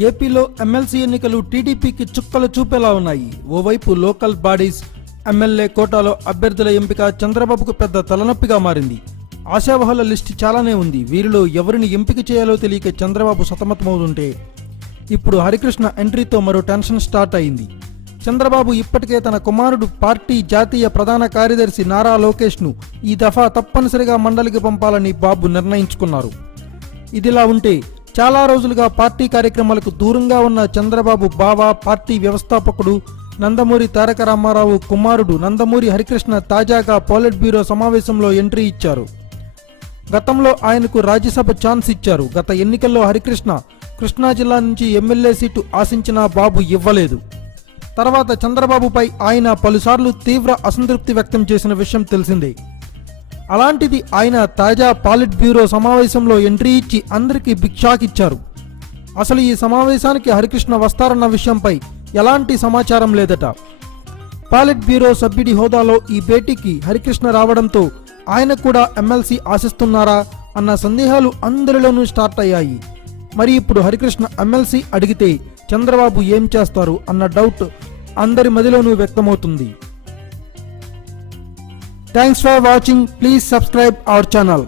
ఏపీలో ఎమ్మెల్సీ ఎన్నికలు టీడీపీకి చుక్కలు చూపేలా ఉన్నాయి. ఓవైపు లోకల్ బాడీస్ ఎమ్మెల్యే కోటాలో అభ్యర్థుల ఎంపిక చంద్రబాబుకు పెద్ద తలనొప్పిగా మారింది. ఆశావహుల లిస్టు చాలానే ఉంది. వీరిలో ఎవరిని ఎంపిక చేయాలో తెలియక చంద్రబాబు సతమతమవుతుంటే ఇప్పుడు హరికృష్ణ ఎంట్రీతో మరో టెన్షన్ స్టార్ట్ అయింది. చంద్రబాబు ఇప్పటికే తన కుమారుడు పార్టీ జాతీయ ప్రధాన కార్యదర్శి నారా లోకేష్ను ఈ దఫా తప్పనిసరిగా మండలికి పంపాలని బాబు నిర్ణయించుకున్నారు. ఇదిలా ఉంటే చాలా రోజులుగా పార్టీ కార్యక్రమాలకు దూరంగా ఉన్న చంద్రబాబు బావ పార్టీ వ్యవస్థాపకుడు నందమూరి తారక రామారావు కుమారుడు నందమూరి హరికృష్ణ తాజాగా పోలిట్ బ్యూరో సమావేశంలో ఎంట్రీ ఇచ్చారు. గతంలో ఆయనకు రాజ్యసభ ఛాన్స్ ఇచ్చారు. గత ఎన్నికల్లో హరికృష్ణ కృష్ణా జిల్లా నుంచి ఎమ్మెల్యే సీటు ఆశించినా బాబు ఇవ్వలేదు. తర్వాత చంద్రబాబుపై ఆయన పలుసార్లు తీవ్ర అసంతృప్తి వ్యక్తం చేసిన విషయం తెలిసిందే. అలాంటిది ఆయన తాజా పాలిట్ బ్యూరో సమావేశంలో ఎంట్రీ ఇచ్చి అందరికీ బిగ్ షాక్ ఇచ్చారు. అసలు ఈ సమావేశానికి హరికృష్ణ వస్తారన్న విషయంపై ఎలాంటి సమాచారం లేదట. పాలిట్ బ్యూరో సభ్యుడి హోదాలో ఈ భేటీకి హరికృష్ణ రావడంతో ఆయన కూడా ఎమ్మెల్సీ ఆశిస్తున్నారా అన్న సందేహాలు అందరిలోనూ స్టార్ట్ అయ్యాయి. మరి ఇప్పుడు హరికృష్ణ ఎమ్మెల్సీ అడిగితే చంద్రబాబు ఏం చేస్తారు అన్న డౌట్ అందరి మదిలోనూ వ్యక్తమవుతుంది. Thanks for watching. Please subscribe our channel.